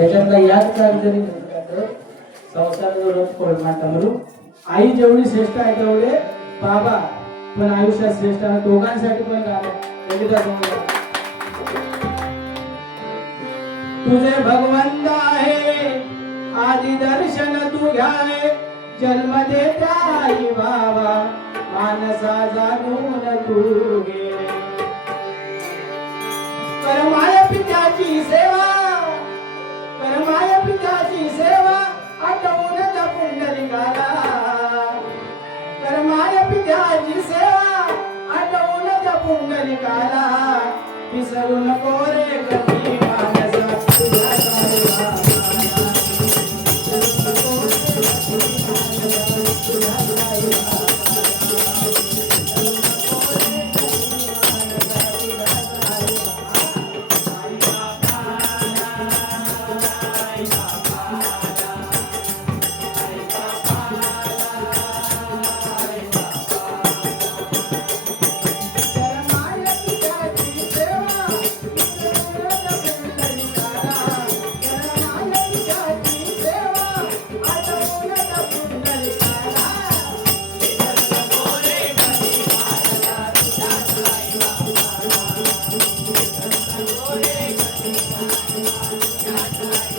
त्याच्यातला याद काळ जरी तर संसाराजवळ पडणार म्हणून आई जेवढी श्रेष्ठ आहे तेवढे बाबा पण आयुष्यात श्रेष्ठ आहे दोघांसाठी पण गाणं तुझे भगवंत आहे आदि दर्शन तू घ्यावे जन्म देता आई बाबा मानसा जाणून तू घे कर माय पित्याची सेवा कर माय पित्याची सेवा आठवून त्या पुंडलिकाला कर माय पित्याची सेवा आठवून त्या पुंडलिकाला विसरू नको रे कधी मानसा तुझ्या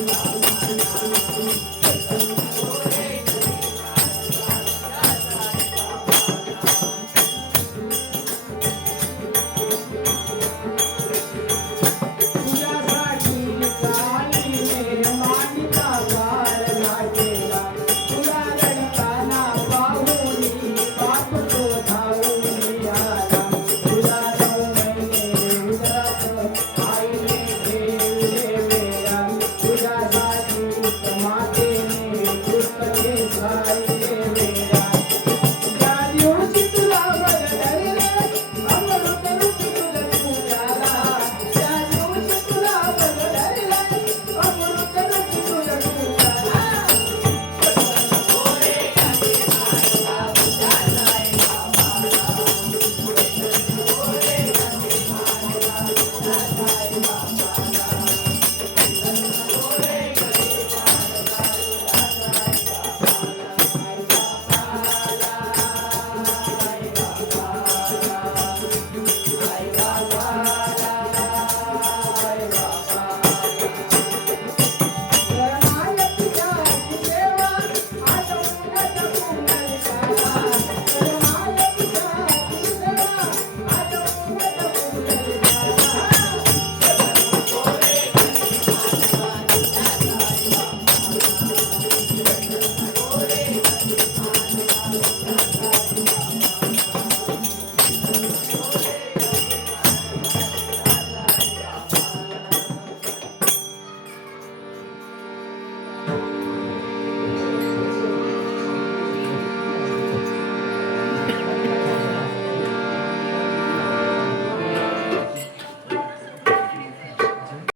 Bye.